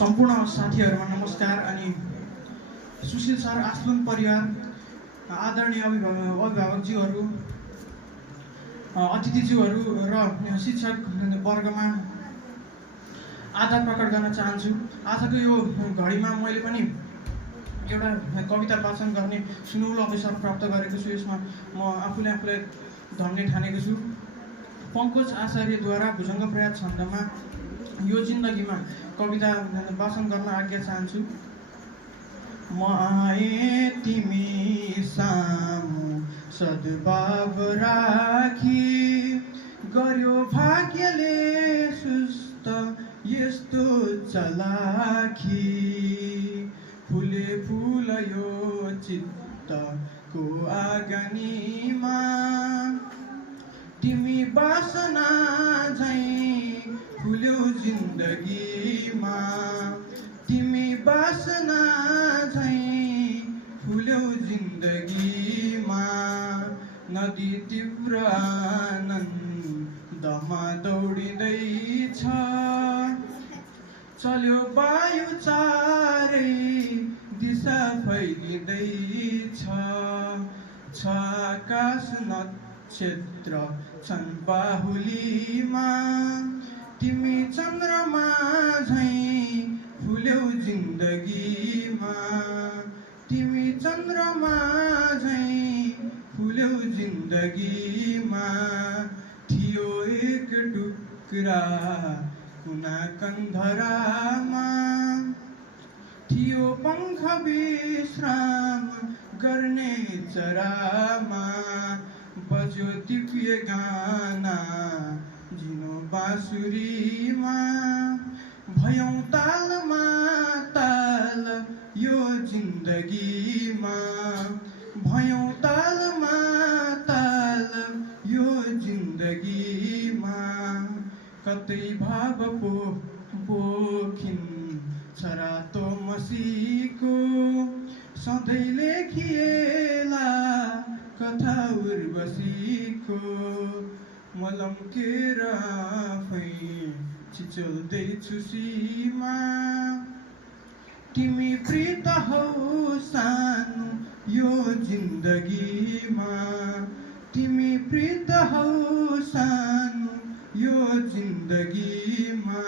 सम्पूर्ण साथीहरुमा नमस्कार। अनि सुशील सर, आश्रम परिवार, आदरणीय अभिभावकज्यूहरू, अतिथिज्यूहरू र शिक्षक वर्गमा आदर प्रकट गर्न चाहन्छु। आजको यो घडीमा मैले पनि एउटा कविता वाचन गर्ने सुनौलो अवसर प्राप्त गरेको छु। यसमा म आफूलाई धन्य ठानेको छु। पङ्कज आचार्यद्वारा भुजङ्ग प्रयास छन्दमा यो जिन्दगीमा कविता वाचन गर्न आज्ञा चाहन्छु। म आए तिमी सामु सद्भाव राखी, गर्यो भाग्यले सुस्त यस्तो चलाखी। फुले फुल यो चित्तको आँगनीमा, तिमी बासना झैं फुल्यौ जिन्दगीमा। तिमी बासना झैं फुल्यौ जिन्दगीमा। नदी तीव्र आनन्दमा दौडिँदैछ, चल्यो वायु चारै दिशा फैलिँदैछ। छ आकाश नक्षत्र छन् बाहुलीमा, तिमी चन्द्रमा झैं फुल्यौ जिन्दगीमा। तिमी चन्द्रमा झैं फुल्यौ जिन्दगीमा। थियो एक टुक्रा कुना कन्धरामा, थियो पङ्ख विश्राम गर्ने चरामा। बज्यो दिव्य गाना झिनो बाँसुरीमा, भयौँ तालमा ताल यो जिन्दगीमा। भयौँ तालमा ताल यो जिन्दगीमा। कतै भाव पोखिन् छरातो मसीको, सधैँ लेखिएला कथा उर्वशीको। म लम्केर आफै छिचोल्दैछु सीमा, तिमी प्रीत हौ सानो यो जिन्दगीमा। तिमी प्रीत हौ सानो यो जिन्दगीमा।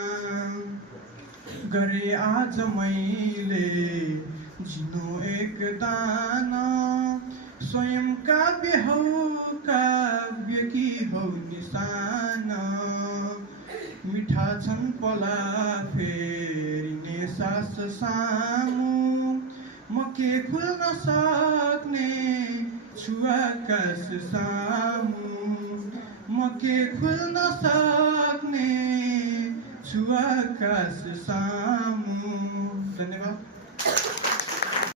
गरे आज मैले झिनो एक दाना, स्वयं काव्य हौ काव्य की हौ निशाना। मिठा छन् पला फेरिने सास सामु, म के खुल्न सक्ने छु आकाश सामु। म के खुल्न सक्ने छु आकाश सामु। धन्यवाद।